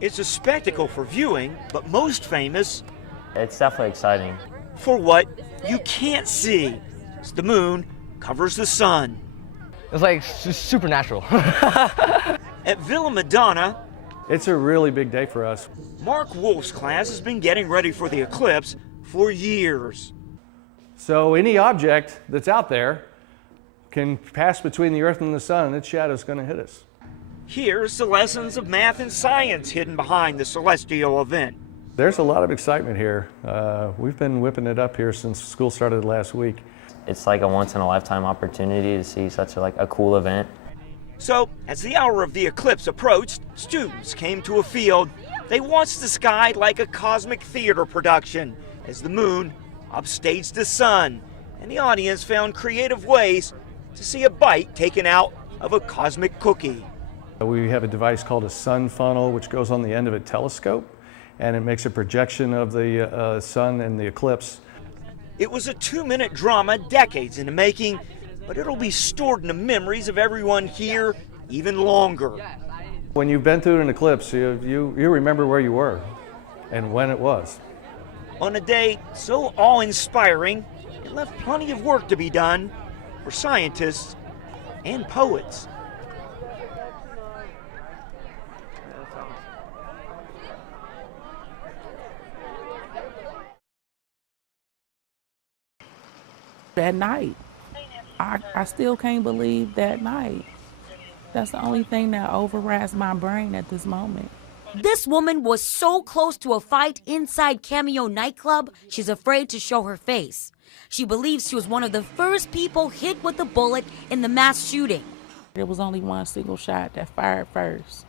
It's a spectacle for viewing, but most famous It's definitely exciting. for what you can't see, as the moon covers the sun. It's like supernatural. At Villa Madonna, It's a really big day for us. Mark Wolf's class has been getting ready for the eclipse for years. So any object that's out there can pass between the Earth and the sun, and its shadow is going to hit us. Here's the lessons of math and science hidden behind the celestial event. There's a lot of excitement here. We've been whipping it up here since school started last week. It's like a once-in-a-lifetime opportunity to see such a cool event. So, as the hour of the eclipse approached, students came to a field. They watched the sky like a cosmic theater production as the moon upstaged the sun, and the audience found creative ways to see a bite taken out of a cosmic cookie. We have a device called a sun funnel, which goes on the end of a telescope, and it makes a projection of the sun and the eclipse. It was a 2-minute drama, decades in the making, but it'll be stored in the memories of everyone here even longer. When you've been through an eclipse, you remember where you were and when it was. On a day so awe-inspiring, it left plenty of work to be done for scientists and poets. That night, I still can't believe that night. That's the only thing that overrides my brain at this moment. This woman was so close to a fight inside Cameo nightclub, she's afraid to show her face. She believes she was one of the first people hit with a bullet in the mass shooting. There was only one single shot that fired first.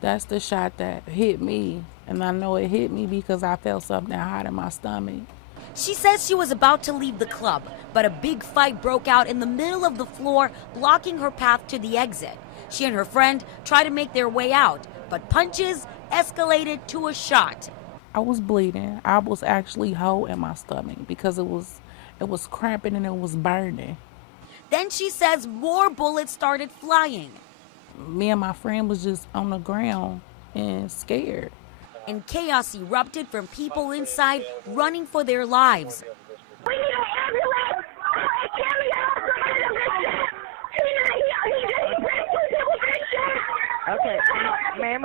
That's the shot that hit me, and I know it hit me because I felt something hot in my stomach. She says she was about to leave the club, but a big fight broke out in the middle of the floor, blocking her path to the exit. She and her friend tried to make their way out, but punches escalated to a shot. I was bleeding. I was actually whole in my stomach because it was cramping and it was burning. Then she says more bullets started flying. Me and my friend was just on the ground and scared. And chaos erupted from people inside running for their lives. We need an ambulance! Okay, ma'am,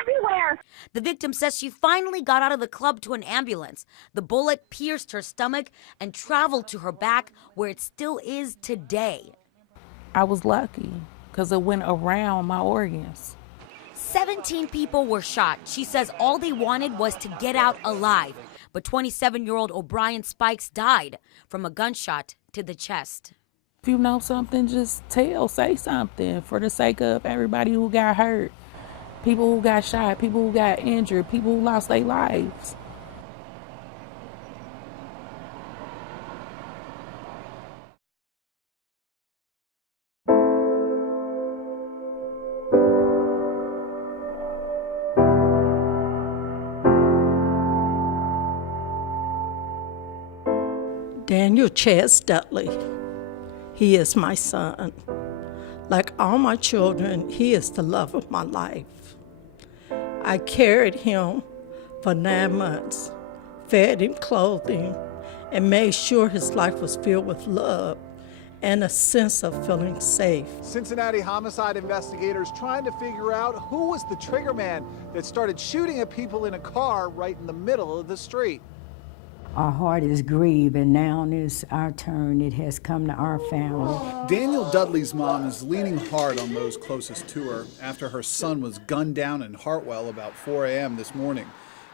everywhere. The victim says she finally got out of the club to an ambulance. The bullet pierced her stomach and traveled to her back, where it still is today. I was lucky because it went around my organs. 17 people were shot. She says all they wanted was to get out alive. But 27-year-old O'Brien Spikes died from a gunshot to the chest. If you know something, just say something for the sake of everybody who got hurt, people who got shot, people who got injured, people who lost their lives. Daniel Chaz Dudley. He is my son. Like all my children, he is the love of my life. I carried him for 9 months, fed him clothing, and made sure his life was filled with love and a sense of feeling safe. Cincinnati homicide investigators trying to figure out who was the trigger man that started shooting at people in a car right in the middle of the street. Our heart is grieved, and now it's our turn. It has come to our family. Daniel Dudley's mom is leaning hard on those closest to her after her son was gunned down in Hartwell about 4 a.m. this morning.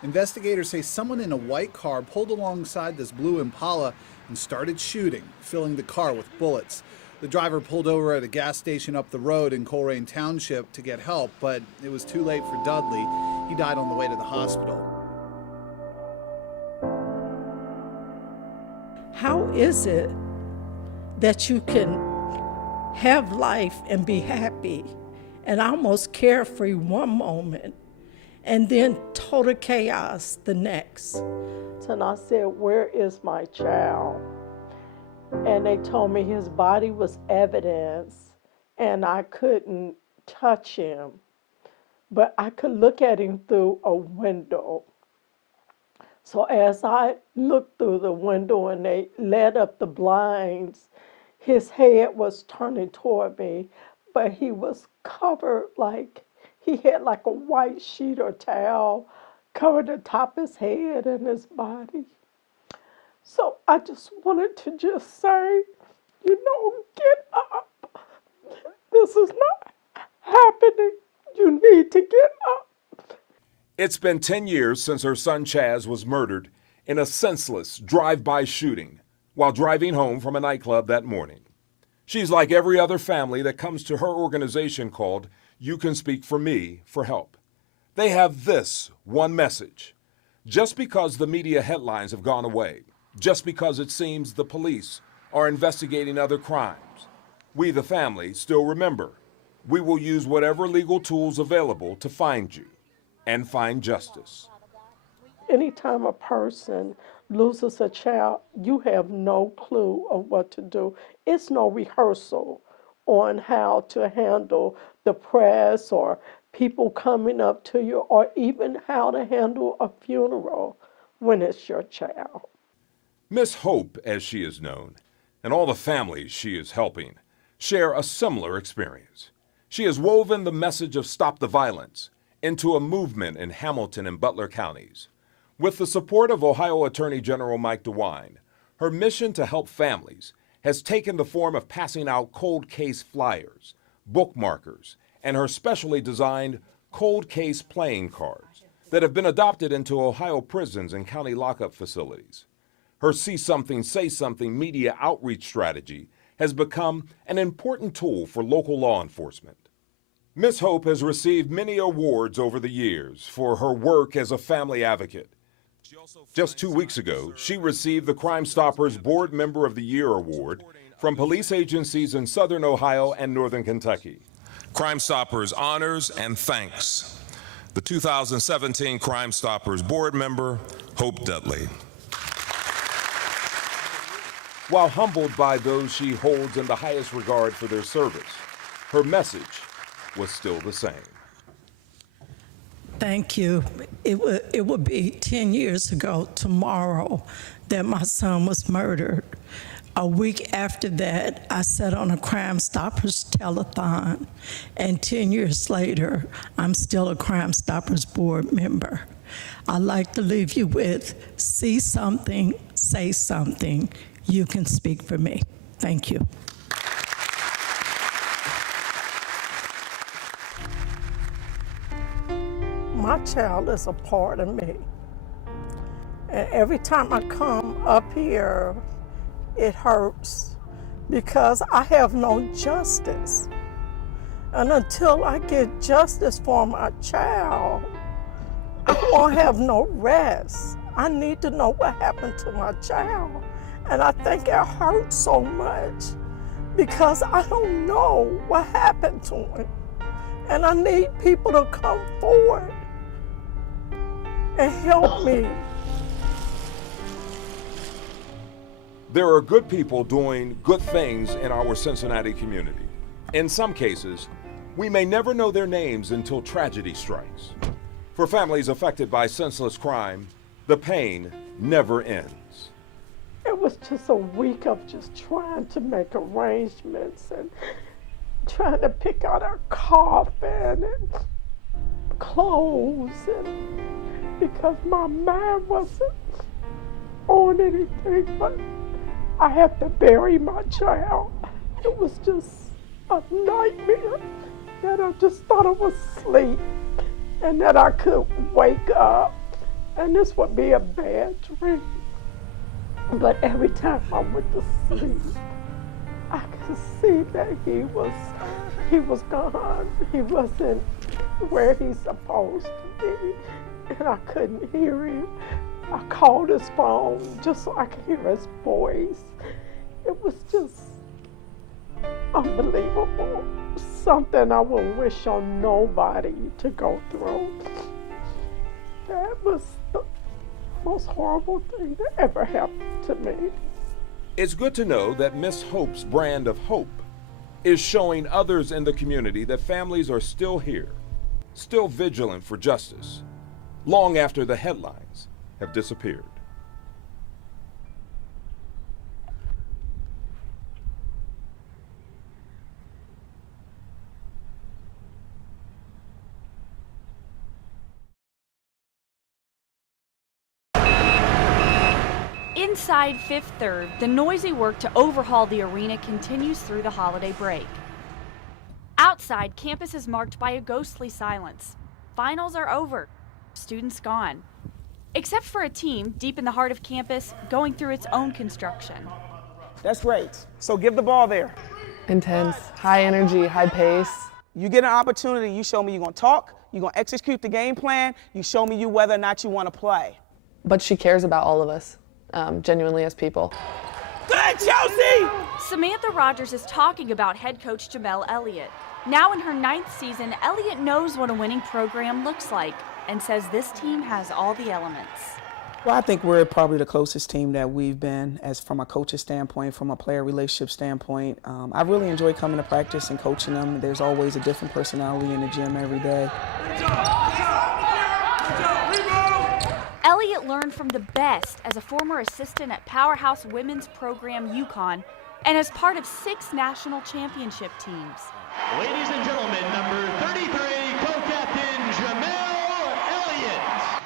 Investigators say someone in a white car pulled alongside this blue Impala and started shooting, filling the car with bullets. The driver pulled over at a gas station up the road in Coleraine Township to get help, but it was too late for Dudley. He died on the way to the hospital. How is it that you can have life and be happy and almost carefree one moment and then total chaos the next? And I said, where is my child? And they told me his body was evidence and I couldn't touch him. but I could look at him through a window. So as I looked through the window and they let up the blinds, his head was turning toward me, but he was covered like he had like a white sheet or towel covered the top of his head and his body. So I just wanted to just say, get up. This is not happening. You need to get up. It's been 10 years since her son Chaz was murdered in a senseless drive-by shooting while driving home from a nightclub that morning. She's like every other family that comes to her organization called You Can Speak for Me for help. They have this one message. Just because the media headlines have gone away, just because it seems the police are investigating other crimes, we, the family, still remember. We will use whatever legal tools available to find you and find justice. Anytime a person loses a child, you have no clue of what to do. It's no rehearsal on how to handle the press or people coming up to you, or even how to handle a funeral when it's your child. Miss Hope, as she is known, and all the families she is helping share a similar experience. She has woven the message of Stop the Violence into a movement in Hamilton and Butler counties. With the support of Ohio Attorney General Mike DeWine, her mission to help families has taken the form of passing out cold case flyers, bookmarkers, and her specially designed cold case playing cards that have been adopted into Ohio prisons and county lockup facilities. Her See Something, Say Something media outreach strategy has become an important tool for local law enforcement. Ms. Hope has received many awards over the years for her work as a family advocate. Just 2 weeks ago, she received the Crime Stoppers Board Member of the Year Award from police agencies in Southern Ohio and Northern Kentucky. Crime Stoppers honors and thanks the 2017 Crime Stoppers Board Member, Hope Dudley. While humbled by those she holds in the highest regard for their service, her message was still the same. Thank you. It would be 10 years ago tomorrow that my son was murdered. A week after that, I sat on a Crime Stoppers telethon, and 10 years later, I'm still a Crime Stoppers board member. I'd like to leave you with, see something, say something. You can speak for me. Thank you. My child is a part of me. And every time I come up here, it hurts because I have no justice. And until I get justice for my child, I won't have no rest. I need to know what happened to my child. And I think it hurts so much because I don't know what happened to him. And I need people to come forward and help me. There are good people doing good things in our Cincinnati community. In some cases, we may never know their names until tragedy strikes. For families affected by senseless crime, the pain never ends. It was just a week of just trying to make arrangements and trying to pick out our coffin and clothes, and because my mind wasn't on anything, but I have to bury my child. It was just a nightmare that I just thought I was asleep and that I could wake up and this would be a bad dream. But every time I went to sleep, I could see that he was gone. He wasn't where he's supposed to be, and I couldn't hear him. I called his phone just so I could hear his voice. It was just unbelievable. Something I would wish on nobody to go through. That was the most horrible thing that ever happened to me. It's good to know that Miss Hope's brand of hope is showing others in the community that families are still here, still vigilant for justice, long after the headlines have disappeared. Inside Fifth Third, the noisy work to overhaul the arena continues through the holiday break. Outside, campus is marked by a ghostly silence. Finals are over, students gone. Except for a team deep in the heart of campus going through its own construction. That's great. So give the ball there. Intense, high energy, high pace. You get an opportunity, you show me you're gonna talk, you're gonna execute the game plan, you show me whether or not you wanna play. But she cares about all of us, genuinely as people. Good, Chelsea! Samantha Rogers is talking about head coach Jamel Elliott. Now in her 9th season, Elliott knows what a winning program looks like and says this team has all the elements. Well, I think we're probably the closest team that we've been, as from a coach's standpoint, from a player relationship standpoint. I really enjoy coming to practice and coaching them. There's always a different personality in the gym every day. Elliott learned from the best as a former assistant at powerhouse women's program UConn and as part of 6 national championship teams. Ladies and gentlemen, number 33, co-captain Jamel Elliott.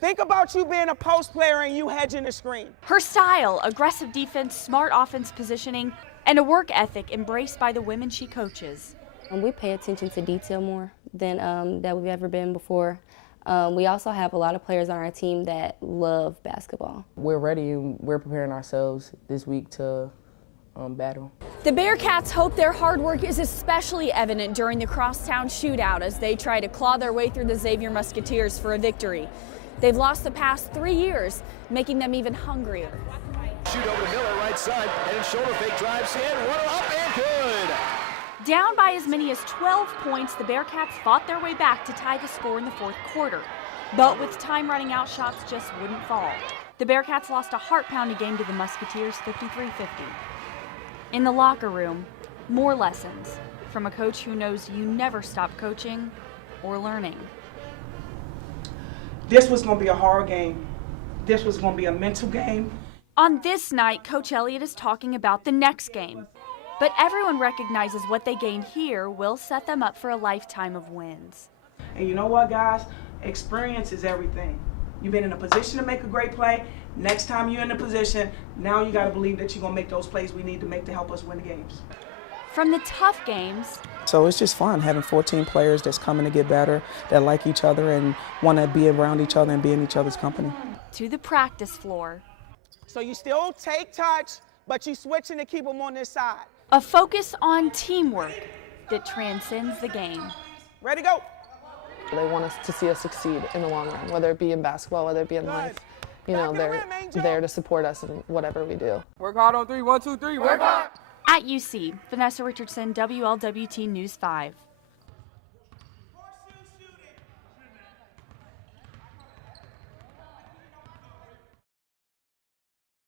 Think about you being a post player and you hedging the screen. Her style, aggressive defense, smart offense positioning, and a work ethic embraced by the women she coaches. We pay attention to detail more than that we've ever been before. We also have a lot of players on our team that love basketball. We're ready and we're preparing ourselves this week to battle. The Bearcats hope their hard work is especially evident during the crosstown shootout as they try to claw their way through the Xavier Musketeers for a victory. They've lost the past 3 years, making them even hungrier. Shoot over to Miller, right side, and shoulder fake drives in, one up and good. Down by as many as 12 points, the Bearcats fought their way back to tie the score in the 4th quarter. But with time running out, shots just wouldn't fall. The Bearcats lost a heart-pounding game to the Musketeers 53-50. In the locker room, more lessons from a coach who knows you never stop coaching or learning. This was going to be a hard game. This was going to be a mental game. On this night, Coach Elliott is talking about the next game. But everyone recognizes what they gain here will set them up for a lifetime of wins. And you know what, guys? Experience is everything. You've been in a position to make a great play. Next time you're in a position, now you got to believe that you're going to make those plays we need to make to help us win the games. From the tough games. So it's just fun having 14 players that's coming to get better, that like each other and want to be around each other and be in each other's company. To the practice floor. So you still take touch, but you switching to keep them on this side. A focus on teamwork that transcends the game. Ready, go. They want us to see us succeed in the long run, whether it be in basketball, whether it be in life. You know, they're there to support us in whatever we do. Work hard on 3, 1, 2, 3, work hard. At UC, Vanessa Richardson, WLWT News 5.